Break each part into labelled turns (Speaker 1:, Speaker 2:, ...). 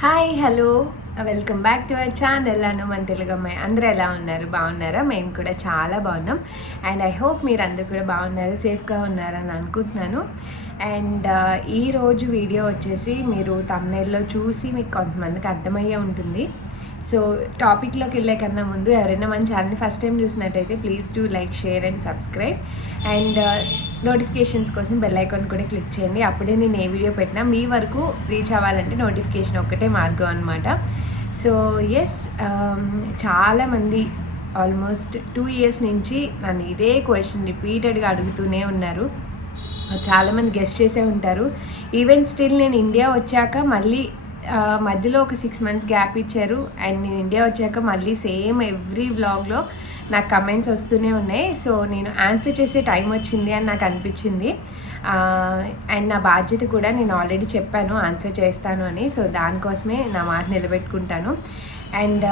Speaker 1: Hi hello welcome back to our channel Anu మన తెలుగు అమ్మాయి అందరూ ఎలా ఉన్నారు బాగున్నారా మేము కూడా చాలా బాగున్నాం అండ్ ఐ హోప్ మీరు అందరు కూడా బాగున్నారు సేఫ్గా ఉన్నారని అనుకుంటున్నాను అండ్ ఈరోజు వీడియో వచ్చేసి మీరు తమిళలో చూసి మీకు కొంతమందికి అర్థమయ్యే ఉంటుంది సో టాపిక్లోకి వెళ్ళే కన్నా ముందు ఎవరైనా మన ఛానల్ ఫస్ట్ టైం చూసినట్టయితే please do like share and subscribe. And uh, notifications కోసం బెల్ ఐకాన్ కూడా క్లిక్ చేయండి. అప్పుడే నేను ఏ వీడియో పెట్టినా మీ వరకు రీచ్ అవ్వాలంటే నోటిఫికేషన్ ఒక్కటే మార్గం అనమాట సో ఎస్ um, చాలామంది ఆల్మోస్ట్ టూ ఇయర్స్ నుంచి నన్ను ఇదే క్వశ్చన్ రిపీటెడ్గా అడుగుతూనే ఉన్నారు. చాలామంది గెస్ట్ చేసే ఉంటారు. ఈవెన్ స్టిల్ నేను ఇండియా వచ్చాక మళ్ళీ మధ్యలో ఒక సిక్స్ మంత్స్ గ్యాప్ ఇచ్చారు. అండ్ నేను ఇండియా వచ్చాక మళ్ళీ సేమ్ ఎవ్రీ వ్లాగ్లో నాకు కమెంట్స్ వస్తూనే ఉన్నాయి. సో నేను ఆన్సర్ చేసే టైం వచ్చింది అని నాకు అనిపించింది. అండ్ నా బాధ్యత కూడా నేను ఆల్రెడీ చెప్పాను ఆన్సర్ చేస్తాను అని. సో దానికోసమే నా మాట నిలబెట్టుకుంటాను. అండ్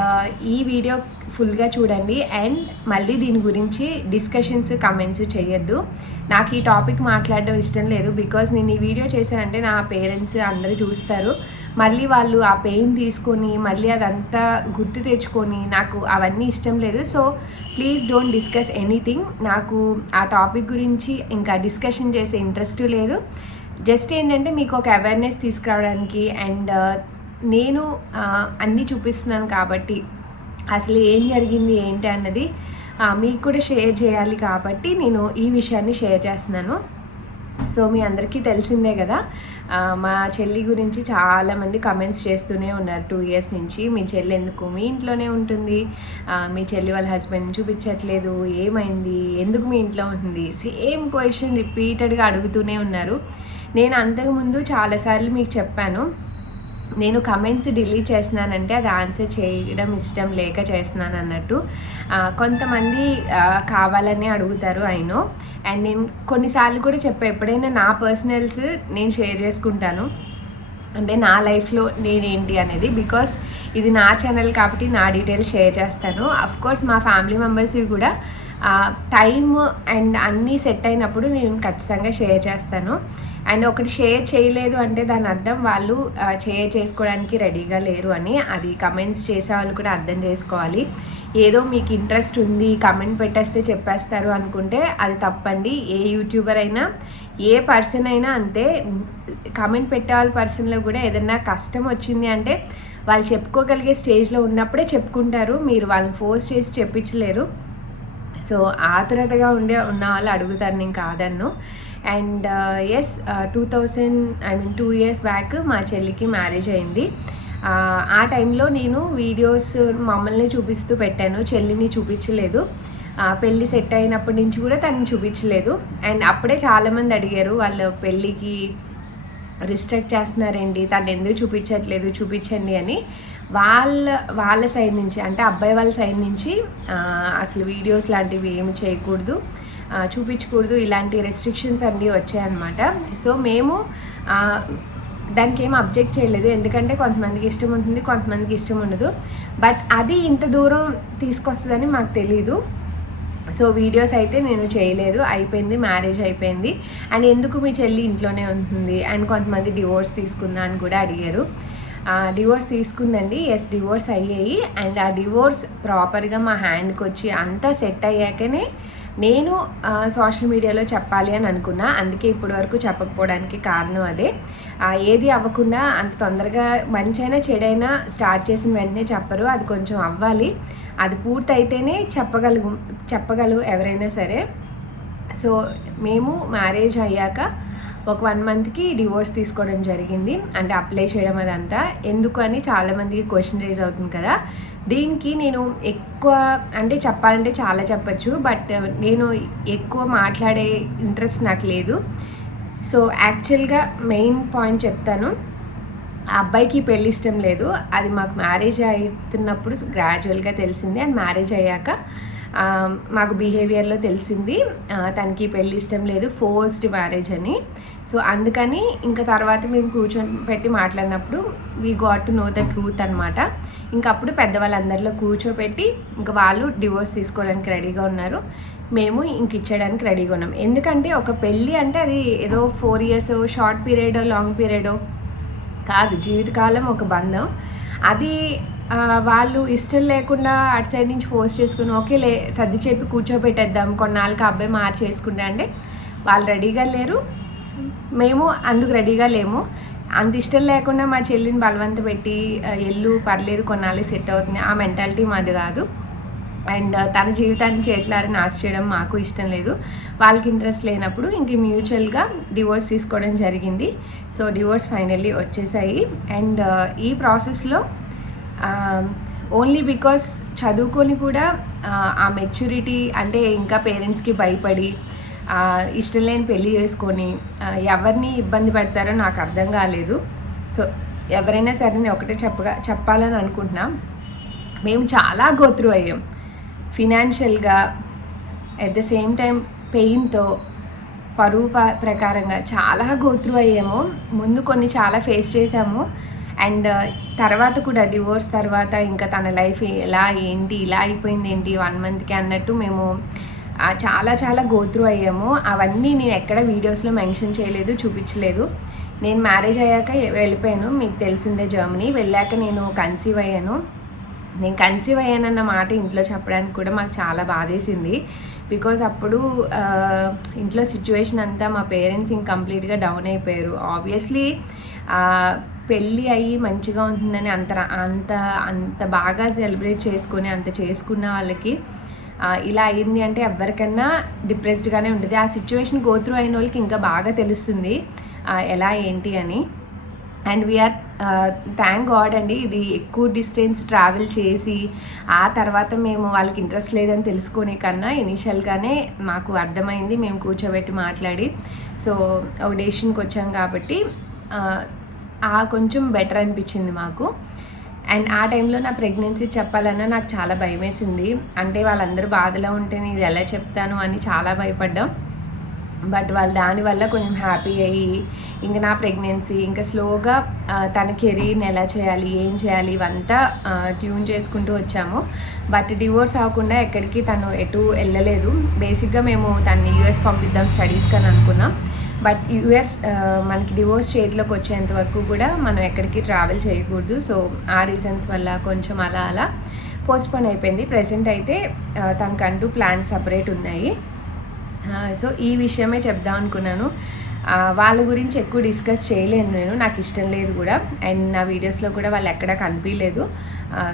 Speaker 1: ఈ వీడియో ఫుల్గా చూడండి. అండ్ మళ్ళీ దీని గురించి డిస్కషన్స్ కమెంట్స్ చేయొద్దు. నాకు ఈ టాపిక్ మాట్లాడడం ఇష్టం లేదు. బికాజ్ నేను ఈ వీడియో చేశానంటే నా పేరెంట్స్ అందరూ చూస్తారు. మళ్ళీ వాళ్ళు ఆ పెయిన్ తీసుకొని మళ్ళీ అదంతా గుర్తు తెచ్చుకొని నాకు అవన్నీ ఇష్టం లేదు. So please don't discuss anything. నాకు ఆ టాపిక్ గురించి ఇంకా డిస్కషన్ చేసే ఇంట్రెస్ట్ లేదు. జస్ట్ ఏంటంటే మీకు ఒక అవేర్నెస్ తీసుకురావడానికి అండ్ నేను అన్నీ చూపిస్తున్నాను కాబట్టి అసలు ఏం జరిగింది ఏంటి అన్నది మీకు కూడా షేర్ చేయాలి కాబట్టి నేను ఈ విషయాన్ని షేర్ చేస్తున్నాను. సో మీ అందరికీ తెలిసిందే కదా మా చెల్లి గురించి చాలామంది కమెంట్స్ చేస్తూనే ఉన్నారు టూ ఇయర్స్ నుంచి. మీ చెల్లి ఎందుకు మీ ఇంట్లోనే ఉంటుంది? మీ చెల్లి వాళ్ళ హస్బెండ్ చూపించట్లేదు ఏమైంది? ఎందుకు మీ ఇంట్లో ఉంటుంది? సేమ్ క్వశ్చన్ రిపీటెడ్గా అడుగుతూనే ఉన్నారు. నేను అంతకుముందు చాలాసార్లు మీకు చెప్పాను నేను కమెంట్స్ డిలీట్ చేస్తున్నానంటే అది ఆన్సర్ చేయడం ఇష్టం లేక చేస్తున్నాను అన్నట్టు కొంతమంది కావాలని అడుగుతారు అయినో అండ్ నేను కొన్నిసార్లు కూడా చెప్పా ఎప్పుడైనా నా పర్సనల్స్ నేను షేర్ చేసుకుంటాను. అంటే నా లైఫ్లో నేనేంటి అనేది బికాస్ ఇది నా ఛానల్ కాబట్టి నా డీటెయిల్స్ షేర్ చేస్తాను. అఫ్ కోర్స్ మా ఫ్యామిలీ మెంబర్స్వి కూడా టైమ్ అండ్ అన్నీ సెట్ అయినప్పుడు నేను ఖచ్చితంగా షేర్ చేస్తాను. అండ్ ఒకటి షేర్ చేయలేదు అంటే దాని అర్థం వాళ్ళు షేర్ చేసుకోవడానికి రెడీగా లేరు అని. అది కమెంట్స్ చేసే వాళ్ళు కూడా అర్థం చేసుకోవాలి. ఏదో మీకు ఇంట్రెస్ట్ ఉంది కమెంట్ పెట్టేస్తే చెప్పేస్తారు అనుకుంటే అది తప్పండి. ఏ యూట్యూబర్ అయినా ఏ పర్సన్ అయినా అంతే. కమెంట్ పెట్టే వాళ్ళ పర్సన్లో కూడా ఏదన్నా కష్టం వచ్చింది అంటే వాళ్ళు చెప్పుకోగలిగే స్టేజ్లో ఉన్నప్పుడే చెప్పుకుంటారు. మీరు వాళ్ళని ఫోర్స్ చేసి చెప్పించలేరు. సో ఆతురతగా ఉండే ఉన్న వాళ్ళు అడుగుతారు నేను కాదన్ను. And yes two thousand I mean two years back మా చెల్లికి మ్యారేజ్ అయింది. Uh, ఆ, టైంలో నేను వీడియోస్ మమ్మల్ని చూపిస్తూ పెట్టాను. చెల్లిని చూపించలేదు. పెళ్ళి సెట్ అయినప్పటి నుంచి కూడా తను చూపించలేదు. అండ్ అప్పుడే చాలామంది అడిగారు వాళ్ళ పెళ్ళికి రిస్ట్రిక్ట్ చేస్తున్నారండి తను ఎందుకు చూపించట్లేదు? చూపించండి అని. వాళ్ళ వాళ్ళ సైడ్ నుంచి అంటే అబ్బాయి వాళ్ళ సైడ్ నుంచి అసలు వీడియోస్ లాంటివి ఏమి చేయకూడదు. చూపించకూడదు. ఇలాంటి రెస్ట్రిక్షన్స్ అన్నీ వచ్చాయన్నమాట. సో మేము దానికి ఏం అబ్జెక్ట్ చేయలేదు. ఎందుకంటే కొంతమందికి ఇష్టం ఉంటుంది కొంతమందికి ఇష్టం ఉండదు. బట్ అది ఇంత దూరం తీసుకొస్తుందని మాకు తెలీదు. సో వీడియోస్ అయితే నేను చేయలేదు. అయిపోయింది మ్యారేజ్ అయిపోయింది. అండ్ ఎందుకు మీ చెల్లి ఇంట్లోనే ఉంటుంది? అండ్ కొంతమంది డివోర్స్ తీసుకుందా అని కూడా అడిగారు. డివోర్స్ తీసుకుందండి. ఎస్ డివోర్స్ అయ్యాయి. అండ్ ఆ డివోర్స్ ప్రాపర్గా మా హ్యాండ్కి వచ్చి అంతా సెట్ అయ్యాకనే నేను సోషల్ మీడియాలో చెప్పాలి అని అనుకున్నా. అందుకే ఇప్పటి వరకు చెప్పకపోవడానికి కారణం అదే. ఏది అవ్వకుండా అంత తొందరగా మంచైనా చెడైనా స్టార్ట్ చేసిన వెంటనే చెప్పరు. అది కొంచెం అవ్వాలి. అది పూర్తయితేనే చెప్పగలుగు చెప్పగలవు ఎవరైనా సరే. సో మేము మ్యారేజ్ అయ్యాక ఒక వన్ మంత్కి డివోర్స్ తీసుకోవడం జరిగింది. అంటే అప్లై చేయడం అదంతా. ఎందుకు అని చాలామందికి క్వశ్చన్ రేజ్ అవుతుంది కదా. దీనికి నేను ఎక్కువ అంటే చెప్పాలంటే చాలా చెప్పచ్చు. బట్ uh, నేను ఎక్కువ మాట్లాడే ఇంట్రెస్ట్ నాకు లేదు. సో యాక్చువల్గా మెయిన్ పాయింట్ చెప్తాను. ఆ అబ్బాయికి పెళ్ళి ఇష్టం లేదు. అది మాకు మ్యారేజ్ అవుతున్నప్పుడు గ్రాడ్యువల్గా తెలిసింది. అండ్ మ్యారేజ్ అయ్యాక మాకు బిహేవియర్లో తెలిసింది. తనకి పెళ్ళి ఇష్టం లేదు ఫోర్స్డ్ మ్యారేజ్ అని. సో అందుకని ఇంకా తర్వాత మేము కూర్చొని పెట్టి మాట్లాడినప్పుడు we got to know the truth అనమాట ఇంకా అప్పుడు పెద్దవాళ్ళందరిలో కూర్చోపెట్టి ఇంకా వాళ్ళు డివోర్స్ తీసుకోవడానికి రెడీగా ఉన్నారు. మేము ఇంక ఇచ్చేయడానికి రెడీగా ఉన్నాం. ఎందుకంటే ఒక పెళ్ళి అంటే అది ఏదో ఫోర్ ఇయర్స్ షార్ట్ పీరియడో లాంగ్ పీరియడో కాదు జీవితకాలం ఒక బంధం. అది వాళ్ళు ఇష్టం లేకుండా అటు సైడ్ నుంచి ఫోర్స్ చేసుకుని ఓకే లే సర్ది చెప్పి కూర్చోబెట్టేద్దాం కొన్నాళ్ళకి ఆ అబ్బాయి మార్చేసుకుంటా అంటే వాళ్ళు రెడీగా లేరు. మేము అందుకు రెడీగా లేము. అంత ఇష్టం లేకుండా మా చెల్లిని బలవంత పెట్టి ఎల్లు పర్లేదు కొన్నాళ్ళు సెట్ అవుతుంది. ఆ మెంటాలిటీ మాది కాదు. అండ్ తన జీవితాన్ని చేతులారని ఆశ చేయడం మాకు ఇష్టం లేదు. వాళ్ళకి ఇంట్రెస్ట్ లేనప్పుడు ఇంక మ్యూచువల్గా డివోర్స్ తీసుకోవడం జరిగింది. సో డివోర్స్ ఫైనల్లీ వచ్చేసాయి. అండ్ ఈ ప్రాసెస్లో Um, ఓన్లీ బికాస్ చదువుకొని కూడా ఆ, మెచ్యూరిటీ అంటే ఇంకా పేరెంట్స్కి భయపడి ఇష్టం లేని పెళ్ళి చేసుకొని ఎవరిని ఇబ్బంది పెడతారో నాకు అర్థం కాలేదు. సో ఎవరైనా సరే నేను ఒకటే చెప్పగా చెప్పాలని అనుకుంటున్నా. మేము చాలా గోత్రు అయ్యాం. ఫినాన్షియల్గా అట్ ద సేమ్ టైం పెయిన్తో పరువు ప్రకారంగా చాలా గోత్రు అయ్యాము. ముందు కొన్ని చాలా ఫేస్ చేసాము అండ్ తర్వాత కూడా డివోర్స్ తర్వాత ఇంకా తన లైఫ్ ఎలా ఏంటి ఇలా అయిపోయింది ఏంటి వన్ మంత్కి అన్నట్టు మేము చాలా చాలా గోత్రు అయ్యాము. అవన్నీ నేను ఎక్కడ వీడియోస్లో మెన్షన్ చేయలేదు చూపించలేదు. నేను మ్యారేజ్ అయ్యాక వెళ్ళిపోయాను మీకు తెలిసిందే జర్మనీ. వెళ్ళాక నేను కన్సీవ్ అయ్యాను. నేను కన్సీవ్ అయ్యానన్న మాట ఇంట్లో చెప్పడానికి కూడా మాకు చాలా బాధేసింది. బికాజ్ అప్పుడు ఇంట్లో సిచ్యువేషన్ అంతా మా పేరెంట్స్ ఇంక కంప్లీట్గా డౌన్ అయిపోయారు. ఆబ్వియస్లీ పెళ్ళి అయ్యి మంచిగా ఉంటుందని అంత అంత అంత బాగా సెలబ్రేట్ చేసుకొని అంత చేసుకున్న వాళ్ళకి ఇలా అయింది అంటే ఎవరికన్నా డిప్రెస్డ్గానే ఉంటుంది. ఆ సిచ్యువేషన్ గోత్రు అయిన వాళ్ళకి ఇంకా బాగా తెలుస్తుంది ఎలా ఏంటి అని. అండ్ వీఆర్ థ్యాంక్ గాడ్ అండి ఇది ఎక్కువ డిస్టెన్స్ ట్రావెల్ చేసి ఆ తర్వాత మేము వాళ్ళకి ఇంట్రెస్ట్ లేదని తెలుసుకునే కన్నా ఇనిషియల్గానే మాకు అర్థమైంది మేము కూర్చోబెట్టి మాట్లాడి. సో ఒక వచ్చాం కాబట్టి ఆ, కొంచెం బెటర్ అనిపించింది మాకు. అండ్ ఆ టైంలో నా ప్రెగ్నెన్సీ చెప్పాలన్నా నాకు చాలా భయం వేసింది అంటే వాళ్ళందరూ బాధలో ఉంటే నేను ఇది ఎలా చెప్తాను అని చాలా భయపడ్డాం. బట్ వాళ్ళు దానివల్ల కొంచెం హ్యాపీ అయ్యి ఇంకా నా ప్రెగ్నెన్సీ ఇంకా స్లోగా తన కెరీర్ని ఎలా చేయాలి ఏం చేయాలి ఇవంతా ట్యూన్ చేసుకుంటూ వచ్చాము. బట్ డివోర్స్ అవ్వకుండా ఎక్కడికి తను ఎటు వెళ్ళలేదు. బేసిక్గా మేము తన్ని యూఎస్ పంపిద్దాం స్టడీస్కి అని అనుకున్నాం. బట్ యూఎస్ మనకి డివోర్స్ చేతిలోకి వచ్చేంత వరకు కూడా మనం ఎక్కడికి ట్రావెల్ చేయకూడదు. సో ఆ రీజన్స్ వల్ల కొంచెం అలా అలా పోస్ట్పోన్ అయిపోయింది. ప్రజెంట్ అయితే తనకంటూ ప్లాన్స్ సపరేట్ ఉన్నాయి. సో ఈ విషయమే చెప్దాం అనుకున్నాను. వాళ్ళ గురించి ఎక్కువ డిస్కస్ చేయలేను నేను. నాకు ఇష్టం లేదు కూడా. అండ్ నా వీడియోస్లో కూడా వాళ్ళు ఎక్కడ కనిపించలేదు.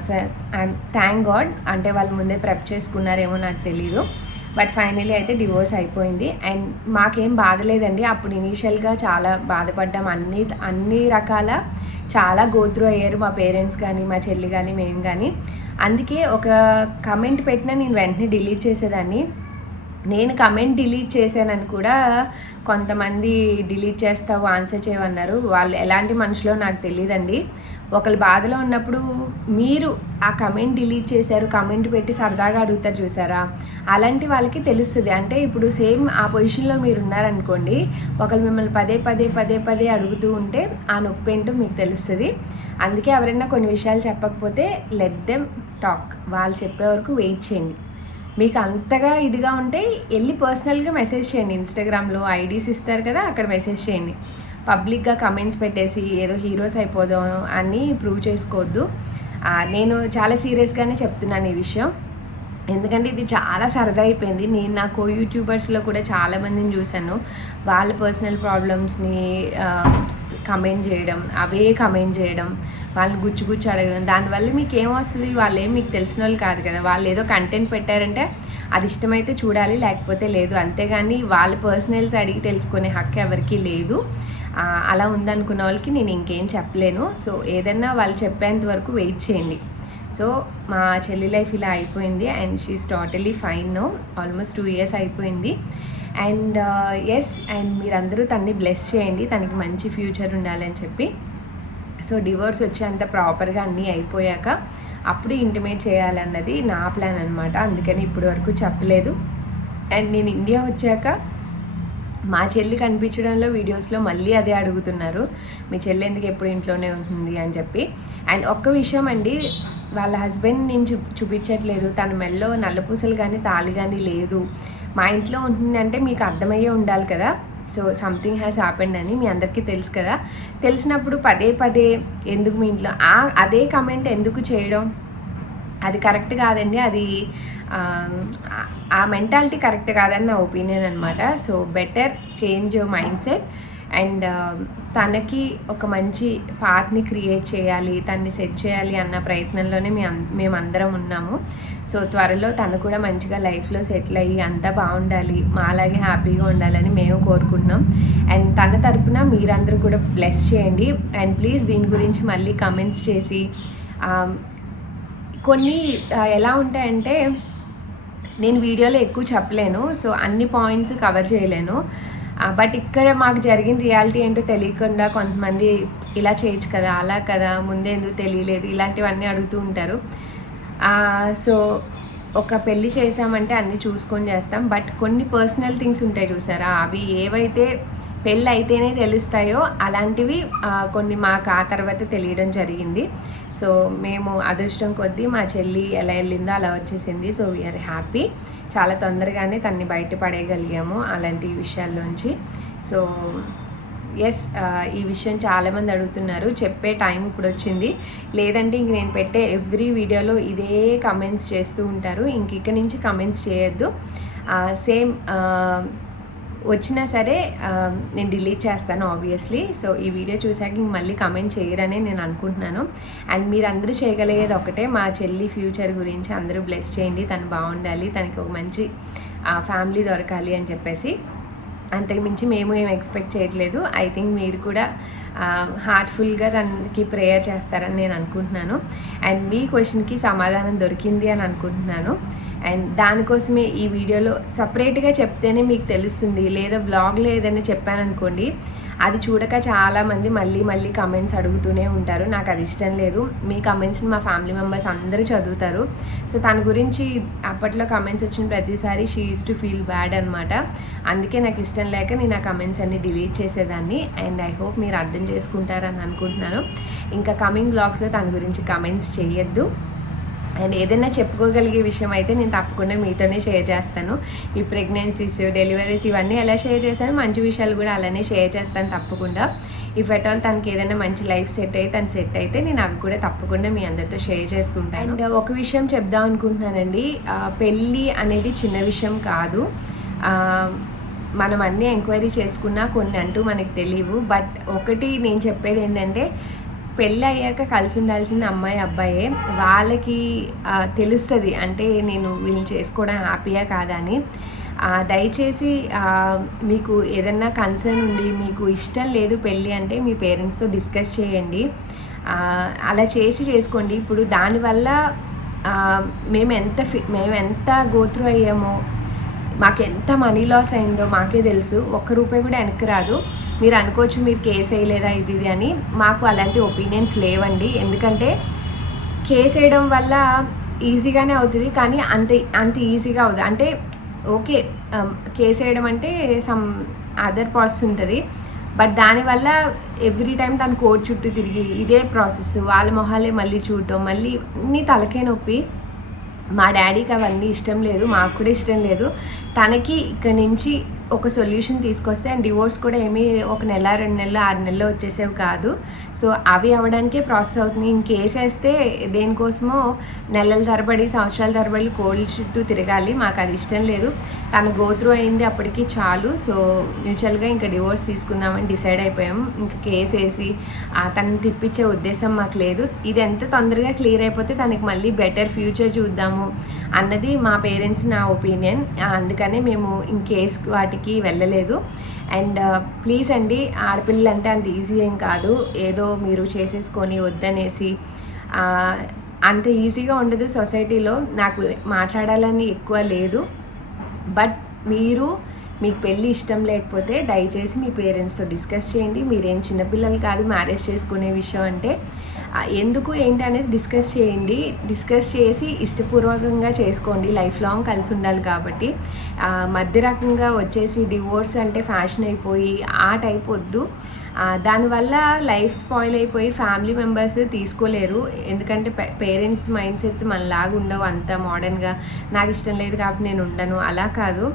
Speaker 1: సో ఐఎమ్ థ్యాంక్ గాడ్ అంటే వాళ్ళు ముందే ప్రెప్ చేసుకున్నారేమో నాకు తెలీదు. బట్ ఫైనలీ అయితే డివోర్స్ అయిపోయింది. అండ్ మాకేం బాధ లేదండి అప్పుడు ఇనీషియల్గా చాలా బాధపడ్డాం. అన్ని అన్ని రకాల చాలా గోత్రు అయ్యారు మా పేరెంట్స్ కానీ మా చెల్లి కానీ మేము కానీ అందుకే ఒక కమెంట్ పెట్టినా నేను వెంటనే డిలీట్ చేసేదాన్ని. నేను కమెంట్ డిలీట్ చేశానని కూడా కొంతమంది డిలీట్ చేస్తావు ఆన్సర్ చేయమన్నారు వాళ్ళు ఎలాంటి మనుషులో నాకు తెలియదండి. ఒకళ్ళు బాధలో ఉన్నప్పుడు మీరు ఆ కమెంట్ డిలీట్ చేశారు కమెంట్ పెట్టి సరదాగా అడుగుతారు చూసారా? అలాంటి వాళ్ళకి తెలుస్తుంది. అంటే ఇప్పుడు సేమ్ ఆ పొజిషన్లో మీరు ఉన్నారనుకోండి ఒకళ్ళు మిమ్మల్ని పదే పదే పదే పదే అడుగుతూ ఉంటే ఆ నొప్పి ఏంటో మీకు తెలుస్తుంది. అందుకే ఎవరైనా కొన్ని విషయాలు చెప్పకపోతే లెట్ దెమ్ టాక్ వాళ్ళు చెప్పే వరకు వెయిట్ చేయండి. మీకు అంతగా ఇదిగా ఉంటే వెళ్ళి పర్సనల్గా మెసేజ్ చేయండి. ఇన్స్టాగ్రామ్లో ఐడీస్ ఇస్తారు కదా అక్కడ మెసేజ్ చేయండి. పబ్లిక్గా కమెంట్స్ పెట్టేసి ఏదో హీరోస్ అయిపోదాం అని ప్రూవ్ చేసుకోవద్దు. నేను చాలా సీరియస్గానే చెప్తున్నాను ఈ విషయం. ఎందుకంటే ఇది చాలా సరదా అయిపోయింది. నేను నా కో యూట్యూబర్స్లో కూడా చాలామందిని చూశాను. వాళ్ళ పర్సనల్ ప్రాబ్లమ్స్ని కమెంట్ చేయడం అవే కమెంట్ చేయడం వాళ్ళని గుచ్చు గుచ్చు అడగడం. దానివల్ల మీకు ఏమొస్తుంది వాళ్ళు ఏం మీకు తెలిసిన వాళ్ళు కాదు కదా. వాళ్ళు ఏదో కంటెంట్ పెట్టారంటే అది ఇష్టమైతే చూడాలి లేకపోతే లేదు. అంతేగాని వాళ్ళ పర్సనల్స్ అడిగి తెలుసుకునే హక్కు ఎవరికీ లేదు. అలా ఉందనుకున్న వాళ్ళకి నేను ఇంకేం చెప్పలేను. సో ఏదన్నా వాళ్ళు చెప్పేంత వరకు వెయిట్ చేయండి. సో మా చెల్లి లైఫ్ ఇలా అయిపోయింది. And she's totally fine no almost two years అయిపోయింది. అండ్ ఎస్ అండ్ మీరందరూ తన్ని బ్లెస్ చేయండి. తనకి మంచి ఫ్యూచర్ ఉండాలని చెప్పి. సో డివోర్స్ వచ్చేంత అంత ప్రాపర్గా అన్నీ అయిపోయాక అప్పుడు ఇంటిమేట్ చేయాలన్నది నా ప్లాన్ అనమాట అందుకని ఇప్పటి వరకు చెప్పలేదు. అండ్ నేను ఇండియా వచ్చాక మా చెల్లి కనిపించడంలో వీడియోస్లో మళ్ళీ అదే అడుగుతున్నారు. మీ చెల్లి ఎందుకు ఎప్పుడు ఇంట్లోనే ఉంటుంది? అని చెప్పి. అండ్ ఒక్క విషయం అండి వాళ్ళ హస్బెండ్ నేను చూ చూపించట్లేదు. తన మెల్లో నల్లపూసలు కానీ తాళి కానీ లేదు. మా ఇంట్లో ఉంటుంది అంటే మీకు అర్థమయ్యే ఉండాలి కదా. సో సంథింగ్ హ్యాస్ హ్యాపెండ్ అని మీ అందరికీ తెలుసు కదా. తెలిసినప్పుడు పదే పదే ఎందుకు మీ ఇంట్లో? అదే కమెంట్ ఎందుకు చేయడం? అది కరెక్ట్ కాదండి. అది ఆ, మెంటాలిటీ కరెక్ట్ కాదని నా ఒపీనియన్ అనమాట so better change your mind set and తనకి ఒక మంచి పాత్ని క్రియేట్ చేయాలి తన్ని సెట్ చేయాలి అన్న ప్రయత్నంలోనే మీ అం మేమందరం ఉన్నాము. సో త్వరలో తను కూడా మంచిగా లైఫ్లో సెటిల్ అయ్యి అంతా బాగుండాలి మాలాగే హ్యాపీగా ఉండాలని మేము కోరుకుంటున్నాం. అండ్ తన తరపున మీరందరూ కూడా బ్లెస్ చేయండి. అండ్ ప్లీజ్ దీని గురించి మళ్ళీ కమెంట్స్ చేసి కొన్ని ఎలా ఉంటాయంటే నేను వీడియోలో ఎక్కువ చెప్పలేను సో అన్ని పాయింట్స్ కవర్ చేయలేను. బట్ ఇక్కడ మాకు జరిగిన రియాలిటీ ఏంటో తెలియకుండా కొంతమంది ఇలా చేయొచ్చు కదా అలా కదా ముందే ఎందుకు తెలియలేదు ఇలాంటివన్నీ అడుగుతూ ఉంటారు. సో ఒక పెళ్ళి చేసామంటే అన్నీ చూసుకొని చేస్తాం. బట్ కొన్ని పర్సనల్ థింగ్స్ ఉంటాయి చూసారా అవి ఏవైతే పెళ్ళి అయితేనే తెలుస్తాయో అలాంటివి కొన్ని మాకు ఆ తర్వాత తెలియడం జరిగింది. సో మేము అదృష్టం కొద్దీ మా చెల్లి ఎలా వెళ్ళిందో అలా వచ్చేసింది. సో వీఆర్ హ్యాపీ చాలా తొందరగానే తన్ని బయటపడేయగలిగాము అలాంటి విషయాల్లోంచి. సో ఎస్ ఈ విషయం చాలామంది అడుగుతున్నారు. చెప్పే టైం ఇప్పుడు వచ్చింది. లేదంటే ఇంక నేను పెట్టే ఎవ్రీ వీడియోలో ఇదే కమెంట్స్ చేస్తూ ఉంటారు. ఇంక ఇక్కడి నుంచి కమెంట్స్ చేయొద్దు. సేమ్ వచ్చినా సరే నేను డిలీట్ చేస్తాను ఆబ్వియస్లీ సో ఈ వీడియో చూసాక మళ్ళీ కమెంట్ చేయరని నేను అనుకుంటున్నాను. అండ్ మీరు అందరూ చేయగలిగేది ఒకటే మా చెల్లి ఫ్యూచర్ గురించి అందరూ బ్లెస్ చేయండి తను బాగుండాలి తనకి ఒక మంచి ఫ్యామిలీ దొరకాలి అని చెప్పేసి. అంతకుమించి మేము ఏం ఎక్స్పెక్ట్ చేయట్లేదు. ఐ థింక్ మీరు కూడా హార్ట్ఫుల్గా దానికి ప్రేయర్ చేస్తారని నేను అనుకుంటున్నాను. అండ్ మీ క్వశ్చన్కి సమాధానం దొరికింది అని అనుకుంటున్నాను. అండ్ దానికోసమే ఈ వీడియోలో సపరేట్గా చెప్తేనే మీకు తెలుస్తుంది లేదా బ్లాగ్లో ఏదైనా చెప్పాననుకోండి అది చూడక చాలామంది మళ్ళీ మళ్ళీ కమెంట్స్ అడుగుతూనే ఉంటారు. నాకు అది ఇష్టం లేదు. మీ కమెంట్స్ని మా ఫ్యామిలీ మెంబర్స్ అందరూ చదువుతారు. సో తన గురించి అప్పట్లో కమెంట్స్ వచ్చిన ప్రతిసారి she is to feel bad అనమాట అందుకే నాకు ఇష్టం లేక నేను ఆ కమెంట్స్ అన్ని డిలీట్ చేసేదాన్ని. అండ్ ఐ హోప్ మీరు అర్థం చేసుకుంటారని అనుకుంటున్నాను. ఇంకా కమింగ్ బ్లాగ్స్లో తన గురించి కమెంట్స్ చేయొద్దు. అండ్ ఏదైనా చెప్పుకోగలిగే విషయం అయితే నేను తప్పకుండా మీతోనే షేర్ చేస్తాను. ఈ ప్రెగ్నెన్సీస్ డెలివరీస్ ఇవన్నీ ఎలా షేర్ చేశాను మంచి విషయాలు కూడా అలానే షేర్ చేస్తాను తప్పకుండా. ఇఫ్ ఎట్ ఆల్ తనకి ఏదైనా మంచి లైఫ్ సెట్ అయితే తను సెట్ అయితే నేను అవి కూడా తప్పకుండా మీ అందరితో షేర్ చేసుకుంటాను. అండ్ ఒక విషయం చెప్దాం అనుకుంటున్నానండి. పెళ్ళి అనేది చిన్న విషయం కాదు. మనం అన్నీ ఎంక్వైరీ చేసుకున్నా కొన్ని అంటూ మనకు తెలియవు. బట్ ఒకటి నేను చెప్పేది ఏంటంటే పెళ్ళి అయ్యాక కలిసి ఉండాల్సిన అమ్మాయి అబ్బాయే వాళ్ళకి తెలుస్తుంది. అంటే నేను వీళ్ళని చేసుకోవడం హ్యాపీయా కాదా అని. దయచేసి మీకు ఏదన్నా కన్సర్న్ ఉండి మీకు ఇష్టం లేదు పెళ్ళి అంటే మీ పేరెంట్స్తో డిస్కస్ చేయండి. అలా చేసి చేసుకోండి. ఇప్పుడు దానివల్ల మేము ఎంత ఫి మేము ఎంత గోత్రు అయ్యామో మాకు ఎంత మనీ లాస్ అయిందో మాకే తెలుసు. ఒక్క రూపాయి కూడా వెనక్కి రాదు. మీరు అనుకోవచ్చు మీరు కేసు వేయలేదా ఇది ఇది అని. మాకు అలాంటి ఒపీనియన్స్ లేవండి. ఎందుకంటే కేసు వేయడం వల్ల ఈజీగానే అవుతుంది. కానీ అంత అంత ఈజీగా అవుతుంది అంటే ఓకే కేసు um, వేయడం అంటే సమ్ అదర్ ప్రాసెస్ ఉంటుంది. బట్ దానివల్ల ఎవ్రీ టైం తను కోర్టు చుట్టూ తిరిగి ఇదే ప్రాసెస్ వాళ్ళ మొహాలే మళ్ళీ చూడటం మళ్ళీ అన్ని తలకే నొప్పి. మా డాడీకి అవన్నీ ఇష్టం లేదు. మాకు కూడా ఇష్టం లేదు. తనకి ఇక్కడ నుంచి ఒక సొల్యూషన్ తీసుకొస్తే అండ్ డివోర్స్ కూడా ఏమీ ఒక నెల రెండు నెలలు ఆరు నెలలు వచ్చేసేవి కాదు. సో అవి అవ్వడానికే ప్రాసెస్ అవుతుంది. ఇంకేసేస్తే దేనికోసమో నెలల తరబడి సంవత్సరాల తరబడి కోల్డ్ చుట్టూ తిరగాలి. మాకు అది ఇష్టం లేదు. తను గోత్రు అయింది అప్పటికి చాలు. సో మ్యూచువల్గా ఇంకా డివోర్స్ తీసుకుందామని డిసైడ్ అయిపోయాం ఇంకా కేసు వేసి తనని తిప్పించే ఉద్దేశం మాకు లేదు. ఇది ఎంత తొందరగా క్లియర్ అయిపోతే తనకి మళ్ళీ బెటర్ ఫ్యూచర్ చూద్దాము. అన్నది మా పేరెంట్స్ నా ఒపీనియన్. అందుకనే మేము ఇంకేస్ వాటికి వెళ్ళలేదు. అండ్ ప్లీజ్ అండి ఆడపిల్లలు అంటే అంత ఈజీ ఏం కాదు. ఏదో మీరు చేసేసుకొని వద్దనేసి అంత ఈజీగా ఉండదు సొసైటీలో. నాకు మాట్లాడాలని ఎక్కువ లేదు. బట్ మీరు మీకు పెళ్ళి ఇష్టం లేకపోతే దయచేసి మీ పేరెంట్స్తో డిస్కస్ చేయండి. మీరేం చిన్నపిల్లలు కాదు మ్యారేజ్ చేసుకునే విషయం అంటే ఎందుకు ఏంటి అనేది డిస్కస్ చేయండి. డిస్కస్ చేసి ఇష్టపూర్వకంగా చేసుకోండి. లైఫ్ లాంగ్ కలిసి ఉండాలి కాబట్టి. మధ్య రకంగా వచ్చేసి డివోర్స్ అంటే ఫ్యాషన్ అయిపోయి ఆ టైప్ వద్దు. దానివల్ల లైఫ్ స్పాయిల్ అయిపోయి ఫ్యామిలీ మెంబర్స్ తీసుకోలేరు. ఎందుకంటే పేరెంట్స్ మైండ్ సెట్స్ మనలాగా ఉండవు. అంత మోడర్న్గా నాకు ఇష్టం లేదు కాబట్టి నేను ఉండను. అలా కాదు.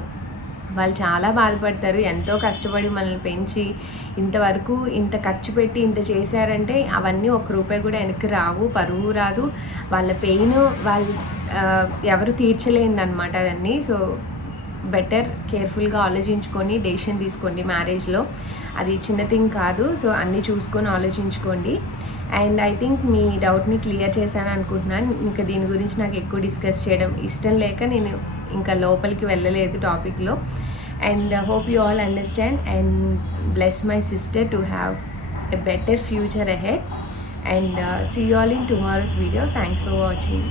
Speaker 1: వాళ్ళు చాలా బాధపడతారు ఎంతో కష్టపడి మనల్ని పెంచి ఇంతవరకు ఇంత ఖర్చు పెట్టి ఇంత చేశారంటే అవన్నీ ఒక రూపాయి కూడా వెనక్కి రావు పరువు రాదు. వాళ్ళ పెయిన్ వాళ్ళు ఎవరు తీర్చలేదన్నమాట అదన్నీ. సో బెటర్ కేర్ఫుల్గా ఆలోచించుకొని డెసిషన్ తీసుకోండి మ్యారేజ్లో. అది చిన్న థింగ్ కాదు సో అన్నీ చూసుకొని ఆలోచించుకోండి. అండ్ ఐ థింక్ మీ డౌట్ని క్లియర్ చేశాను అనుకుంటున్నాను. ఇంకా దీని గురించి నాకు ఎక్కువ డిస్కస్ చేయడం ఇష్టం లేక నేను ఇంకా లోపలికి వెళ్ళలేదు టాపిక్లో. And hope you all understand and bless my sister to have a better future ahead. And see all in tomorrow's video thanks for watching